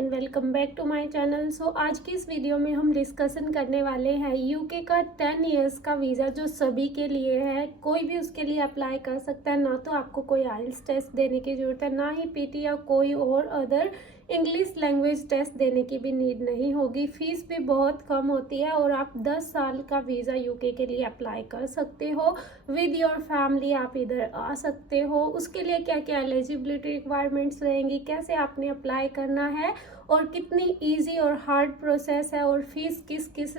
And welcome back to my channel. So आज की इस वीडियो में हम डिस्कशन करने वाले हैं यूके का 10 इयर्स का वीज़ा जो सभी के लिए है। कोई भी उसके लिए अप्लाई कर सकता है, ना तो आपको कोई आइल्स टेस्ट देने की ज़रूरत है, ना ही पीटी या कोई और अदर इंग्लिश लैंग्वेज टेस्ट देने की भी नीड नहीं होगी। फीस भी बहुत कम होती है और आप 10 साल का वीज़ा यूके के लिए अप्लाई कर सकते हो। विद योर फैमिली आप इधर आ सकते हो। उसके लिए क्या क्या एलिजिबिलिटी रिक्वायरमेंट्स रहेंगी, कैसे आपने अप्लाई करना है और कितनी इजी और हार्ड प्रोसेस है, और फीस किस किस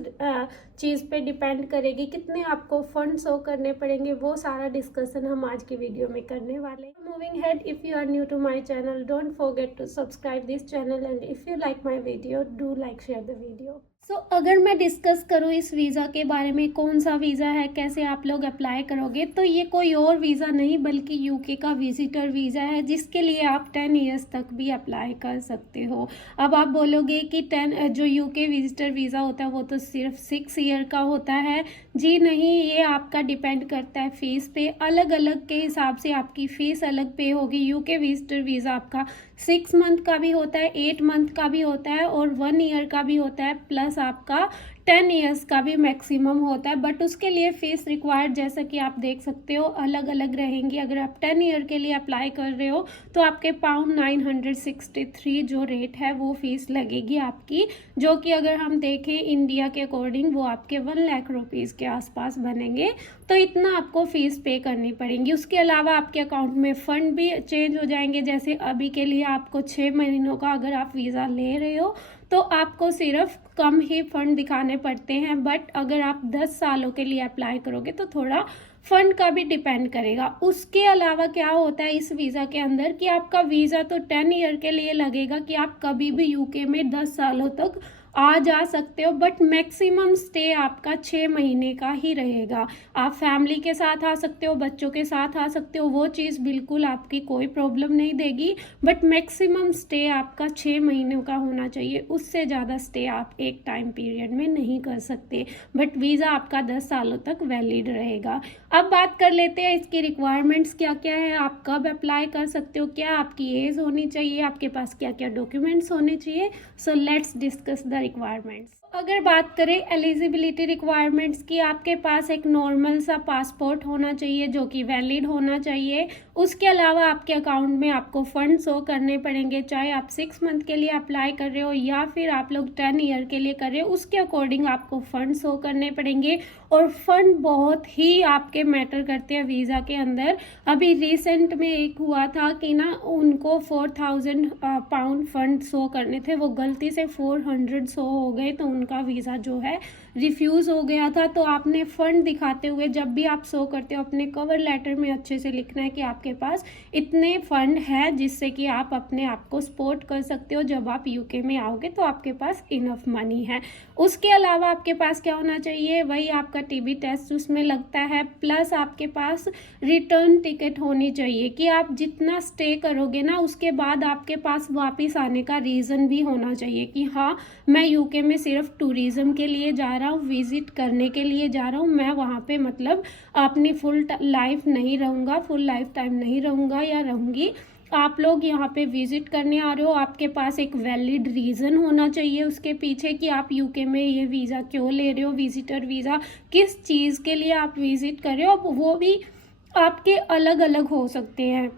चीज़ पे डिपेंड करेगी, कितने आपको फंड शो करने पड़ेंगे, वो सारा डिस्कशन हम आज की वीडियो में करने वाले हैं। Moving head, if you are new to my channel don't forget to subscribe this channel and if you like my video do like share the video. So अगर मैं डिस्कस करूँ इस वीज़ा के बारे में, कौन सा वीज़ा है, कैसे आप लोग अप्लाई करोगे, तो ये कोई और वीज़ा नहीं बल्कि यूके का विजिटर वीज़ा है, जिसके लिए आप 10 इयर्स तक भी अप्लाई कर सकते हो। अब आप बोलोगे कि 10 जो यूके विजिटर वीज़ा होता है वो तो सिर्फ 6 ईयर का होता है। जी नहीं, ये आपका डिपेंड करता है फीस पे। अलग अलग के हिसाब से आपकी फ़ीस अलग पे होगी। यूके विजिटर वीज़ा आपका 6 मंथ का भी होता है, 8 मंथ का भी होता है और 1 ईयर का भी होता है, प्लस आपका 10 इयर्स का भी मैक्सिमम होता है। बट उसके लिए फ़ीस रिक्वायर्ड, जैसा कि आप देख सकते हो, अलग अलग रहेंगी। अगर आप 10 ईयर के लिए अप्लाई कर रहे हो तो आपके पाउंड 963 जो रेट है वो फ़ीस लगेगी आपकी, जो कि अगर हम देखें इंडिया के अकॉर्डिंग वो आपके 1 लाख रुपीज़ के आसपास बनेंगे। तो इतना आपको फ़ीस पे करनी पड़ेगी। उसके अलावा आपके अकाउंट में फ़ंड भी चेंज हो जाएंगे। जैसे अभी के लिए आपको 6 महीनों का अगर आप वीज़ा ले रहे हो तो आपको सिर्फ कम ही फंड दिखाने पड़ते हैं, बट अगर आप 10 सालों के लिए अप्लाई करोगे तो थोड़ा फंड का भी डिपेंड करेगा। उसके अलावा क्या होता है इस वीज़ा के अंदर कि आपका वीज़ा तो 10 ईयर के लिए लगेगा कि आप कभी भी यूके में 10 सालों तक आ जा सकते हो, बट मैक्सिमम स्टे आपका 6 महीने का ही रहेगा। आप फैमिली के साथ आ सकते हो, बच्चों के साथ आ सकते हो, वो चीज़ बिल्कुल आपकी कोई प्रॉब्लम नहीं देगी, बट मैक्सिमम स्टे आपका 6 महीनों का होना चाहिए। उससे ज़्यादा स्टे आप एक टाइम पीरियड में नहीं कर सकते, बट वीज़ा आपका 10 सालों तक वैलिड रहेगा। अब बात कर लेते हैं इसकी रिक्वायरमेंट्स क्या क्या है, आप कब अप्लाई कर सकते हो, क्या आपकी एज होनी चाहिए, आपके पास क्या क्या डॉक्यूमेंट्स होने चाहिए। So let's discuss the requirements. अगर बात करें एलिजिबिलिटी रिक्वायरमेंट्स की, आपके पास एक नॉर्मल सा पासपोर्ट होना चाहिए जो कि वैलिड होना चाहिए। उसके अलावा आपके अकाउंट में आपको फंड शो करने पड़ेंगे, चाहे आप 6 मंथ के लिए अप्लाई कर रहे हो या फिर आप लोग 10 ईयर के लिए कर रहे हो, उसके अकॉर्डिंग आपको फंड शो करने पड़ेंगे। और फंड बहुत ही आपके मैटर करते हैं वीज़ा के अंदर। अभी रिसेंट में एक हुआ था कि ना उनको 4000 पाउंड फंड शो करने थे, वो गलती से 400 शो हो गए, तो उनका वीज़ा जो है रिफ्यूज़ हो गया था। तो आपने फ़ंड दिखाते हुए जब भी आप शो करते हो अपने कवर लेटर में अच्छे से लिखना है कि आपके पास इतने फ़ंड है जिससे कि आप अपने आप को सपोर्ट कर सकते हो। जब आप यूके में आओगे तो आपके पास इनफ मनी है। उसके अलावा आपके पास क्या होना चाहिए, वही आपका टीबी टेस्ट उसमें लगता है, प्लस आपके पास रिटर्न टिकट होनी चाहिए कि आप जितना स्टे करोगे ना उसके बाद आपके पास वापस आने का रीज़न भी होना चाहिए कि हाँ, मैं यूके में सिर्फ टूरिज़्म के लिए जा रहा हूँ, विजिट करने के लिए जा रहा हूँ, मैं वहाँ पे मतलब अपनी फुल लाइफ नहीं रहूँगा, फुल लाइफ टाइम नहीं रहूँगा या रहूँगी। आप लोग यहाँ पे विजिट करने आ रहे हो, आपके पास एक वैलिड रीज़न होना चाहिए उसके पीछे कि आप यूके में ये वीज़ा क्यों ले रहे हो, विजिटर वीज़ा किस चीज़ के लिए आप विजिट कर रहे हो। अब वो भी आपके अलग अलग हो सकते हैं।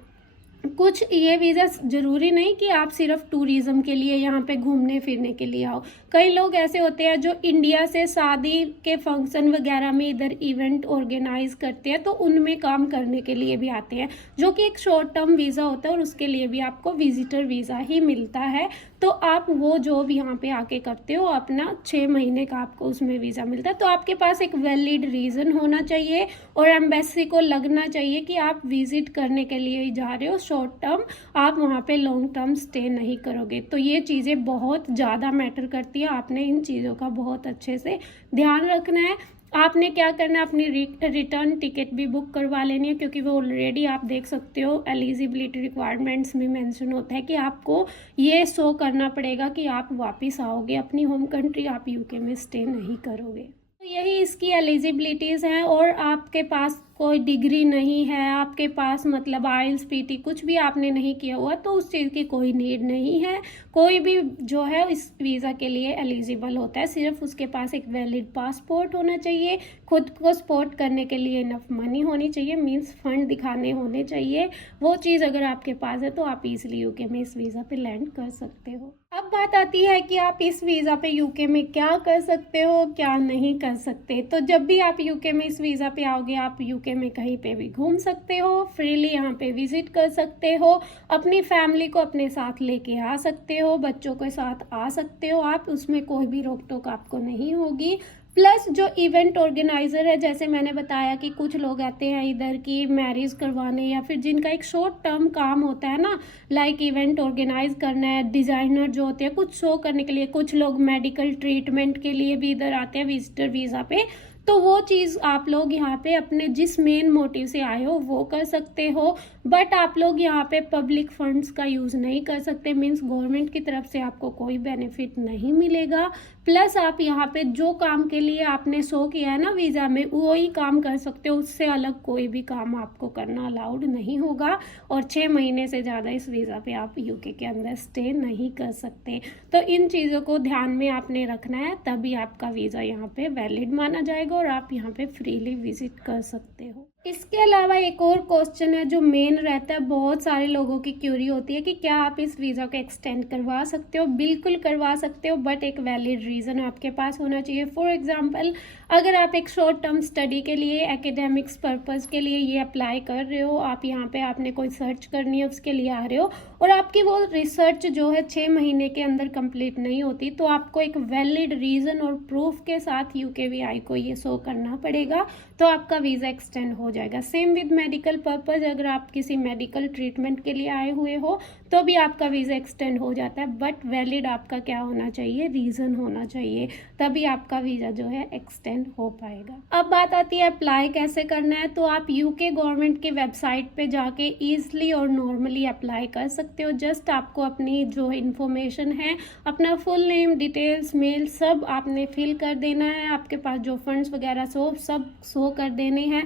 कुछ ये वीज़ा ज़रूरी नहीं कि आप सिर्फ टूरिज़्म के लिए यहाँ पे घूमने फिरने के लिए आओ। कई लोग ऐसे होते हैं जो इंडिया से शादी के फंक्शन वगैरह में इधर इवेंट ऑर्गेनाइज करते हैं, तो उनमें काम करने के लिए भी आते हैं, जो कि एक शॉर्ट टर्म वीज़ा होता है और उसके लिए भी आपको विजिटर वीज़ा ही मिलता है। तो आप वो जॉब यहाँ पे आके करते हो, अपना 6 महीने का आपको उसमें वीज़ा मिलता है। तो आपके पास एक वैलिड रीज़न होना चाहिए और एम्बेसी को लगना चाहिए कि आप विजिट करने के लिए ही जा रहे हो, शॉर्ट टर्म, आप वहाँ पे लॉन्ग टर्म स्टे नहीं करोगे। तो ये चीज़ें बहुत ज़्यादा मैटर करती है, आपने इन चीज़ों का बहुत अच्छे से ध्यान रखना है। आपने क्या करना है, अपनी रिटर्न टिकट भी बुक करवा लेनी है, क्योंकि वो ऑलरेडी आप देख सकते हो एलिजिबिलिटी रिक्वायरमेंट्स में मेंशन होता है कि आपको ये शो करना पड़ेगा कि आप वापस आओगे अपनी होम कंट्री, आप यूके में स्टे नहीं करोगे। तो यही इसकी एलिजिबिलिटीज़ हैं। और आपके पास कोई डिग्री नहीं है आपके पास, मतलब आइल्स पीटी कुछ भी आपने नहीं किया हुआ, तो उस चीज़ की कोई नीड नहीं है। कोई भी जो है इस वीज़ा के लिए एलिजिबल होता है, सिर्फ उसके पास एक वैलिड पासपोर्ट होना चाहिए, खुद को सपोर्ट करने के लिए इनफ मनी होनी चाहिए, मींस फंड दिखाने होने चाहिए। वो चीज़ अगर आपके पास है तो आप इजीली यूके में इस वीज़ा पे लैंड कर सकते हो। अब बात आती है कि आप इस वीज़ा पे यूके में क्या कर सकते हो, क्या नहीं कर सकते। तो जब भी आप यूके में इस वीज़ा पे आओगे, आप यूके में कहीं पे भी घूम सकते हो, फ्रीली यहाँ पे विजिट कर सकते हो, अपनी फैमिली को अपने साथ लेके आ सकते हो, बच्चों के साथ आ सकते हो आप, उसमें कोई भी रोक टोक आपको नहीं होगी। प्लस जो इवेंट ऑर्गेनाइज़र है, जैसे मैंने बताया कि कुछ लोग आते हैं इधर की मैरिज करवाने, या फिर जिनका एक शॉर्ट टर्म काम होता है ना, लाइक इवेंट ऑर्गेनाइज करना है, डिज़ाइनर जो होते हैं कुछ शो करने के लिए, कुछ लोग मेडिकल ट्रीटमेंट के लिए भी इधर आते हैं विजिटर वीज़ा पे। तो वो चीज़ आप लोग यहाँ पे अपने जिस मेन मोटिव से आए हो वो कर सकते हो, बट आप लोग यहाँ पे पब्लिक फंड्स का यूज़ नहीं कर सकते, मीन्स गवर्नमेंट की तरफ से आपको कोई बेनिफिट नहीं मिलेगा। प्लस आप यहाँ पे जो काम के लिए आपने शो किया है ना वीज़ा में, वही काम कर सकते हो, उससे अलग कोई भी काम आपको करना अलाउड नहीं होगा। और 6 महीने से ज़्यादा इस वीज़ा पे आप यूके के अंदर स्टे नहीं कर सकते। तो इन चीज़ों को ध्यान में आपने रखना है, तभी आपका वीज़ा यहाँ पे वैलिड माना जाएगा और आप यहाँ पे फ्रीली विजिट कर सकते हो। इसके अलावा एक और क्वेश्चन है जो मेन रहता है, बहुत सारे लोगों की क्यूरी होती है कि क्या आप इस वीज़ा को एक्सटेंड करवा सकते हो। बिल्कुल करवा सकते हो, बट एक वैलिड रीज़न आपके पास होना चाहिए। फॉर एग्जांपल, अगर आप एक शॉर्ट टर्म स्टडी के लिए, एकेडमिक्स पर्पस के लिए ये अप्लाई कर रहे हो, आप यहाँ पे आपने कोई सर्च करनी है उसके लिए आ रहे हो, और आपकी वो रिसर्च जो है 6 महीने के अंदर कंप्लीट नहीं होती, तो आपको एक वैलिड रीज़न और प्रूफ के साथ यूकेवीआई को ये शो करना पड़ेगा, तो आपका वीज़ा एक्सटेंड हो जाएगा। सेम विद मेडिकल पर्पस, अगर आप किसी मेडिकल ट्रीटमेंट के लिए आए हुए हो तो भी आपका वीज़ा एक्सटेंड हो जाता है, बट वैलिड आपका क्या होना चाहिए, रीज़न होना चाहिए, तभी आपका वीज़ा जो है एक्सटेंड हो पाएगा। अब बात आती है अप्लाई कैसे करना है। तो आप यूके गवर्नमेंट की वेबसाइट पे जाके ईजिली और नॉर्मली अप्लाई कर सकते हो। जस्ट आपको अपनी जो इन्फॉर्मेशन है, अपना फुल नेम, डिटेल्स, मेल सब आपने फिल कर देना है, आपके पास जो फंड्स वगैरह सब शो कर देने हैं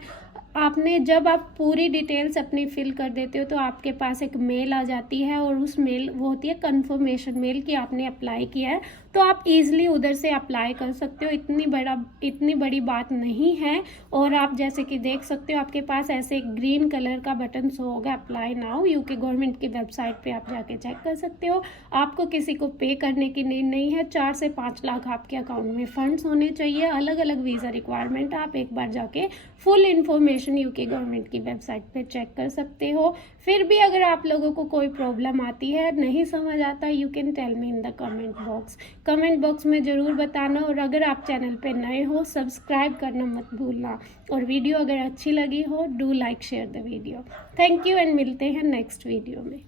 आपने। जब आप पूरी डिटेल्स अपनी फिल कर देते हो तो आपके पास एक मेल आ जाती है, और उस मेल वो होती है कंफर्मेशन मेल कि आपने अप्लाई किया है, तो आप इजीली उधर से अप्लाई कर सकते हो। इतनी बड़ी बात नहीं है। और आप जैसे कि देख सकते हो आपके पास ऐसे ग्रीन कलर का बटन शो होगा, अप्लाई नाउ, यूके गवर्नमेंट की वेबसाइट पे आप जाके चेक कर सकते हो। आपको किसी को पे करने की नीड नहीं है। 4 से 5 लाख आपके अकाउंट में फंड्स होने चाहिए। अलग अलग वीज़ा रिक्वायरमेंट, आप एक बार जाके फुल इन्फॉर्मेशन यूके गवर्नमेंट की वेबसाइट पे चेक कर सकते हो। फिर भी अगर आप लोगों को कोई प्रॉब्लम आती है, नहीं समझ आता, you can tell me in the comment box में ज़रूर बताना। और अगर आप चैनल पे नए हो, सब्सक्राइब करना मत भूलना। और वीडियो अगर अच्छी लगी हो, do like share the video. Thank you and मिलते हैं नेक्स्ट वीडियो में।